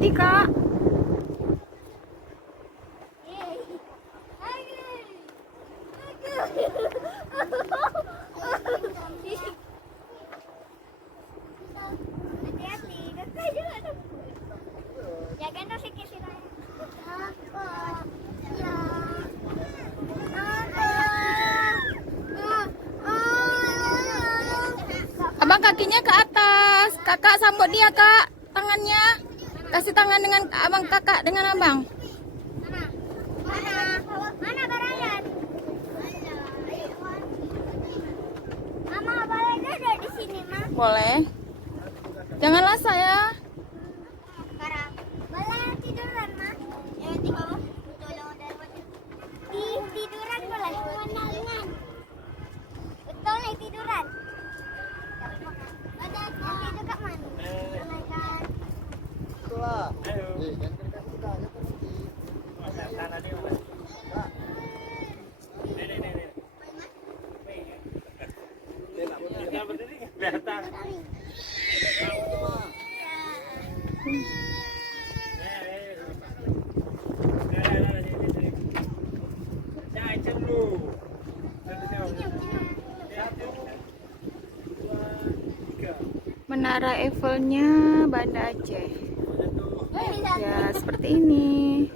hati-hati Kak. Abang kakinya ke atas, kakak sambut dia Kak, tangannya. Kasih tangan dengan abang, kakak dengan abang. Mana Barayan? Mama boleh ada di sini, Ma? Boleh. Janganlah saya. Boleh tiduran, Ma? Ya, di bawah. Tiduran boleh. Betul nih tiduran. Ada itu Kak Man. Itulah. Jangan kasih tanya nanti. Menara Eiffelnya Banda Aceh. Ya, seperti ini.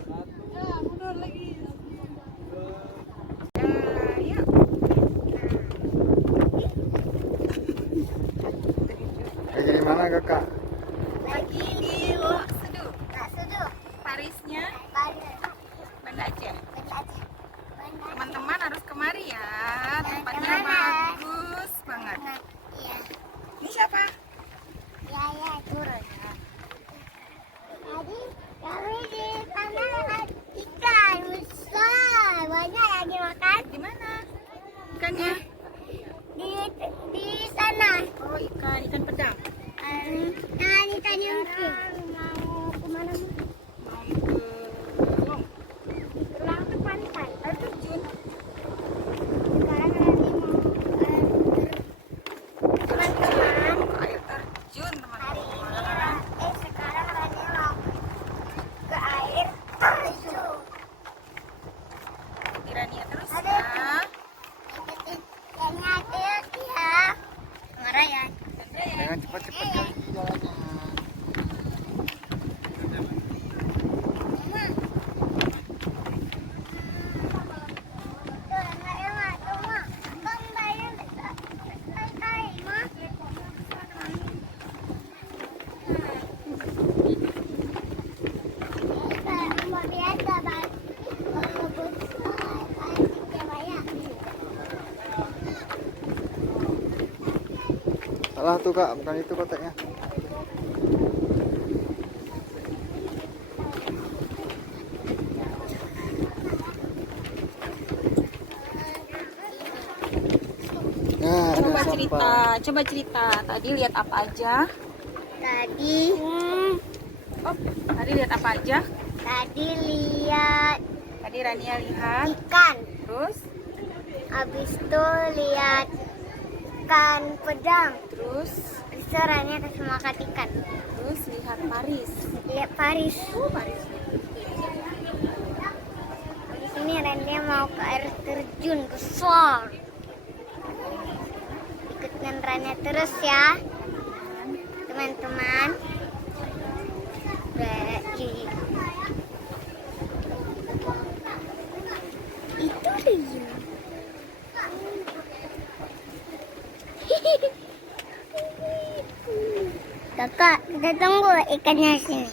Ya, yuk. Lagi di mana kakak? Lagi di Wak Sedu. Kak Seduh. Parisnya Banda Aceh. Aceh. Teman-teman harus kemari ya. Tempatnya Kemana? bagus banget. Iya. Ini siapa? Ya, turun. Tadi kami di sana ada ikan besar, banyak yang dimakan. Di mana? Ikannya? Di sana. Oh, ikan pedang. Nah, ini tanya mungkin. Mau kemana? Mau ke Long. Pulang ke pantai. Air terjun. Sekarang nanti mau teman-teman. Air terjun, Hari teman-teman. ini sekarang nanti mau ke air terjun. Tirania terus Ada. ya. Yang terus ya. Marah ya. Jangan cepat-cepat kali jalannya. Salah tuh kak, bukan itu kotaknya. Nah, ada sampah. Coba cerita. Tadi lihat apa aja? Tadi, Oh, tadi lihat apa aja? tadi lihat Tadi Rania lihat. ikan. Terus, Habis itu lihat ikan pedang. terus, Restorannya kasih makan ikan. terus lihat Paris. Lihat Paris. Paris. Di sini Randy mau ke air terjun besar. Ikut dengan Rania terus ya, teman-teman. Itu dia. Kakak, kita tunggu ikannya sini.